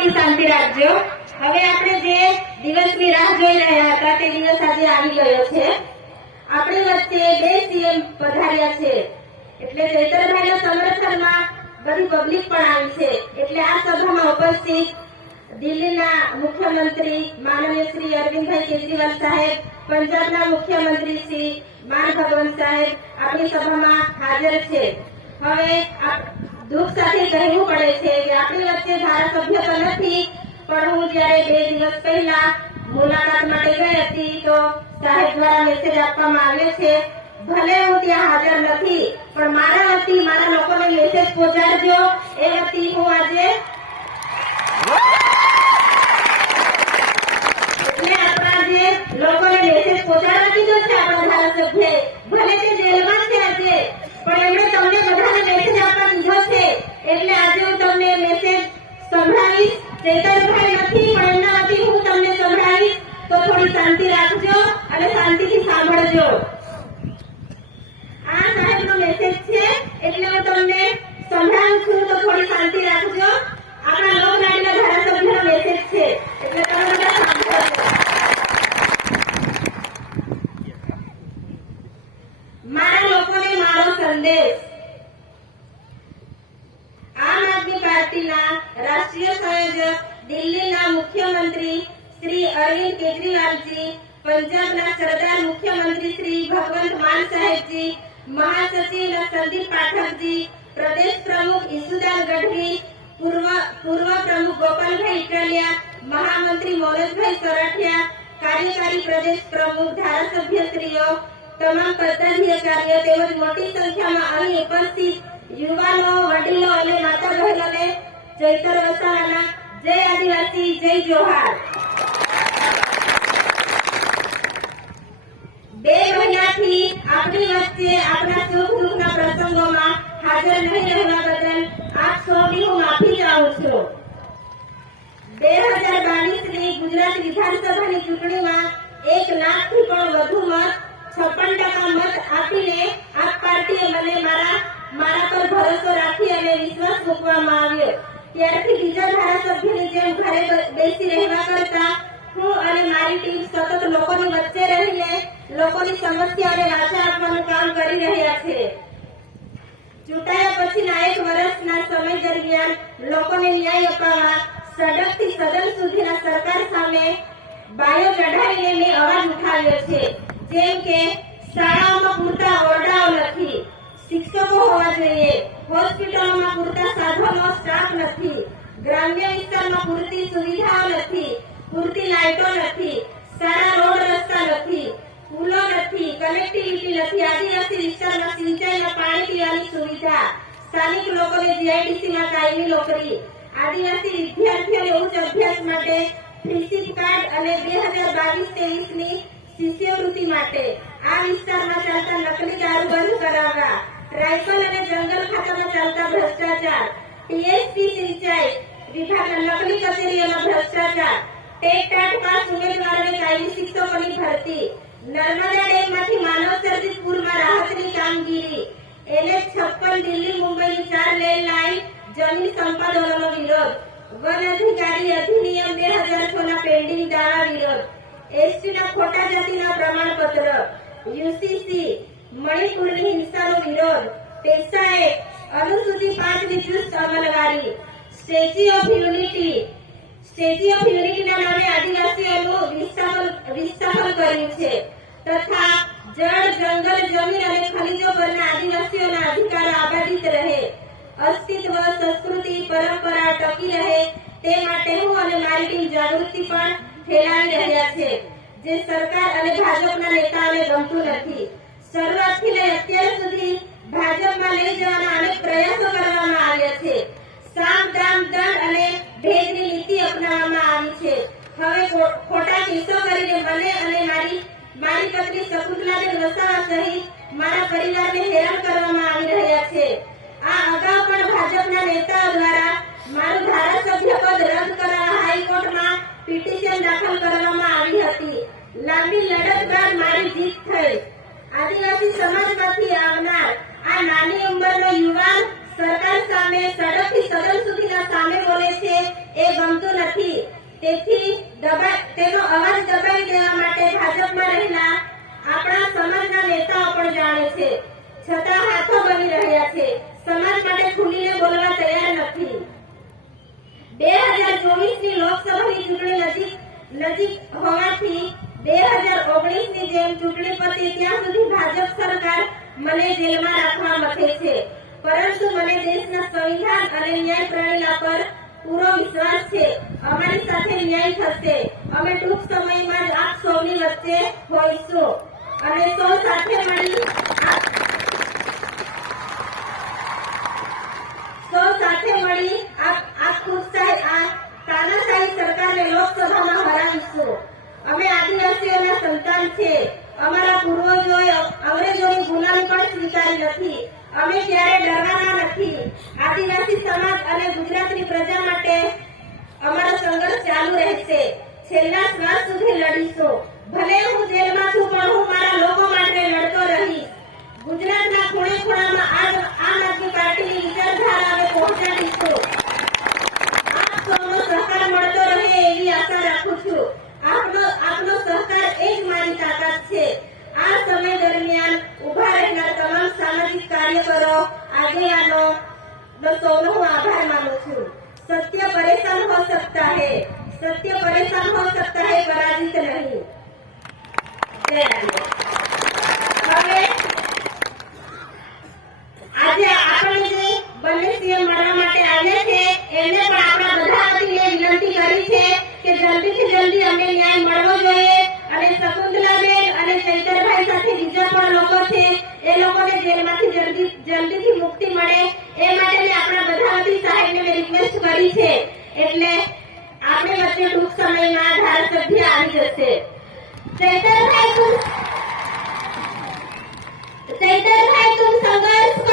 થોડી શાંતિ રાખજો. હવે આપણે જે દિવસની રાહ જોઈ રહ્યા હતા, તે દિવસ આજે આવી ગયો છે. આપણી વચ્ચે બે સીએમ પધાર્યા છે. એટલે ચૈતરભાઈના સમર્થનમાં બધી પબ્લિક પણ આવી છે. એટલે આ સભામાં ઉપસ્થિત દિલ્હીના મુખ્યમંત્રી માનનીય શ્રી અરવિંદભાઈ કેજરીવાલ સાહેબ, પંજાબના મુખ્યમંત્રી શ્રી માન ભગવંત સાહેબ આપણી સભામાં હાજર છે. હવે દુઃખ સાથે કહેવું પડે છે કે આપણી વચ્ચે ધારાસભ્ય તો નથી, પણ હું જ્યારે બે દિવસ પહેલા મુલાકાત માટે ગઈ હતી તો સાહેબ દ્વારા મેસેજ આપવામાં આવ્યો છે, ભલે હું ત્યાં હાજર નથી, પણ મારા વતી મારા લોકોને મેસેજ પહોંચાડજો. એ વતી હું આજે એટલે આપણા જે લોકોને મેસેજ પહોંચાડવા કીધો છે આપણા ધારાસભ્ય ભલે તે જેલમાં સંદેશ. આમ આદમી પાર્ટીના રાષ્ટ્રીય સંયોજક, દિલ્હીના મુખ્યમંત્રી શ્રી અરવિંદ કેજરીવાલજી, પંજાબના સરદાર મુખ્યમંત્રી શ્રી ભગવંત માન સાહેબજી, મહાસચિવ સંદીપ પાઠકજી, પ્રદેશ પ્રમુખ ઈસુદાન ગઢવી, પૂર્વ પૂર્વ પ્રમુખ ગોપાલભાઈ ઇટાલિયા, મહામંત્રી મનોજભાઈ સરઠિયા, કાર્યકારી પ્રદેશ પ્રમુખ ધારાસભ્યશ્રીઓ તમામ પદાધિકારીઓ તેમજ મોટી સંખ્યામાં અહીં ઉપસ્થિત યુવાનો, વડીલો અને માતા બહેનોને ચૈતર વસાવાના જય આદિવાસી, જય જોહાર. બે મહિનાથી આપણી વચ્ચે આપણા સુખ દુઃખના પ્રસંગોમાં હાજર નહીં રહેવા બદલ આપ સૌની હું માફી ચાહું છું. બે હજાર બાવીસની ગુજરાત વિધાનસભાની ચૂંટણીમાં એક છપ્પન ટકા મત આપીને આપ પાર્ટીએ મને મારા મારા પર ભરોસો રાખી અને વિશ્વાસ મૂકવામાં આવ્યો. ત્યારથી બીજા ધારાસભ્યની જેમ ઘરે બેસી રહેવા કરતા હું અને મારી ટીમ સતત લોકોની વચ્ચે રહીને લોકોની સમસ્યાઓને વાચા આપવાનું કામ કરી રહ્યા છે. ચૂંટાયા પછીના એક વર્ષના સમય દરમિયાન લોકોને ન્યાય અપાવવા સડકથી સદન સુધીના સરકાર સામે બાયો ચઢાવીને મેં અવાજ ઉઠાવ્યો છે. જેમ કે શાળાઓમાં પૂરતા ઓરડાઓ નથી, શિક્ષકો હોવા જોઈએ, હોસ્પિટલોમાં પૂરતા સાધનો સ્ટાફ નથી, ગ્રામ્ય વિસ્તારમાં પૂરતી સુવિધાઓ નથી, પૂરતી લાઇટો નથી, સારા રોડ રસ્તા નથી પુલો નથી, કનેક્ટિવિટી નથી, આદિવાસી વિસ્તારમાં સિંચાઈના પાણી પીવાની સુવિધા, સ્થાનિક લોકોને જીઆઈડીસીમાં કાયમી નોકરી, આદિવાસી વિદ્યાર્થીઓને ઉચ્ચ અભ્યાસ માટે ફ્રીશીપ કાર્ડ અને બે હજાર બાવીસની શિષ્યવૃત્તિ માટે આ વિસ્તારમાં ચાલતા નકલી દારૂ બંધ કરાવવા રાયફલ અને જંગલ ખાતામાં ચાલતા ભ્રષ્ટાચાર ટીએસપી સિંચાઈ વિભાગના નકલી કચેરીઓનો ભ્રષ્ટાચાર ટેટ ટાટ પાસ ઉમેદવારોને કાયમી શિક્ષકોની ભરતી નર્મદા ડેમમાંથી માનવ સર્જિત પૂરમાં રાહતની કામગીરી એનએચ છપ્પન દિલ્હી મુંબઈની ચાર લેન લાઇન જમીન સંપાદનોનો વિરોધ વન અધિકારી અધિનિયમ બે હજાર છ ના પેન્ડિંગ દાવા વિરોધ એસટીના ખોટા જાતિના પ્રમાણપત્ર, યુસીસી, મણિપુરની હિંસાનો વિરોધ પેશાએ અનુસૂચિત પાંચની ચુસ્ત અમલવારી statue of unity, statue of યુનિટીના નામે આદિવાસીઓનું વિસ્થાપન કર્યું છે, તથા જળ, જંગલ, જમીન અને ખનિજો પરના આદિવાસીઓના અધિકાર આબાદિત રહે, અસ્તિત્વ, સંસ્કૃતિ, પરંપરા ટકી રહે, તે માટે હું અને મારી ટીમ જાગૃતિ પણ ફેલાવી રહ્યા છે. જે સરકાર અને ભાજપના નેતાઓને ગમતું નથી. શરૂઆતથી લઈ અત્યાર સુધી ભાજપમાં લઈ જવાના અનેક પ્રયાસો કરવામાં આવ્યા છે. સામ, દામ, દંડ અને ભેદની નીતિ અપનાવવામાં આવી છે. હવે ખોટા કેસો કરીને મને અને મારી મારી પત્ની શકુંતલાને વસાવા સહિત મારા પરિવારને હેરાન કરવામાં લાંબી લડત બાદ મારી જીત થઈ. આદિવાસી સમાજમાંથી આવનાર આ નાની ઉંમરનો યુવાન સરકાર સામે સડકથી સદન સુધીના સામે બોલે છે એ ગમતું નથી. તેથી દબાઈ, તેનો અવાજ દબાઈ દેવા માટે ભાજપમાં રહેલા આપણા સમાજના નેતાઓ પણ જાણે છે. છતાં હાથો બની રહ્યા છે. સમાજ માટે ખુલીને બોલવા તૈયાર નથી. બે હજાર ચોવીસની લોકસભાની ચૂંટણી નજીક નજીક હોવાથી બે હજાર ઓગણીસની જેમ ચૂંટણી પતે ત્યાં સુધી ભાજપ સરકાર મને જેલમાં રાખવા મથે છે. પરંતુ મને દેશના સંવિધાન અને ન્યાય પ્રણાલી પર પૂરો વિશ્વાસ છે. અમારી સાથે ન્યાય થશે. અમે ટૂંક સમયમાં જ આપ સૌની વચ્ચે હોઈશું. અને સૌ સાથે મળી તો સાથે મળી આપ આ ખુદશાહી આ તાનાશાહી સરકારને લોકસભામાં હરાવીશું. અમે આદિવાસીઓના સંતાન છે. અમારા પૂર્વજોએ અંગ્રેજોની ગુલામી પણ સ્વીકારી નથી. અમે ક્યારે ડરવાના નથી. આદિવાસી સમાજ અને ગુજરાતની પ્રજા માટે અમારો સંઘર્ષ ચાલુ રહેશે. છેલ્લા શ્વાસ સુધી લડીશું. ભલે હું જેલમાં છું, પણ હું મારા લોકો માટે લડતો રહીશ. ગુજરાતના ખૂણે ખૂણામાં सत्य परेशान हो सकता है पराजित नहीं જય આદિવાસી હવે આજે આપણે જે બંને સીએમ મળવા માટે આવ્યા છે એમને પણ આપણા બધા વતીને વિનંતી કરી છે કે જલ્દીથી જલ્દી અમને ન્યાય મળવો જોઈએ અને શકુંતલાબેન અને ચૈતરભાઈ સાથે બીજા પણ લોકો છે એ લોકોને જેલમાંથી જલ્દી જલ્દીથી મુક્તિ મળે એ માટે મેં આપણા બધા વતી સાહેબને મેં રિક્વેસ્ટ કરી છે એટલે વર્ષની ટૂંક સમયમાં ધારાસભ્ય આવી જશે. ચૈતરભાઈ તું તું સંઘર્ષ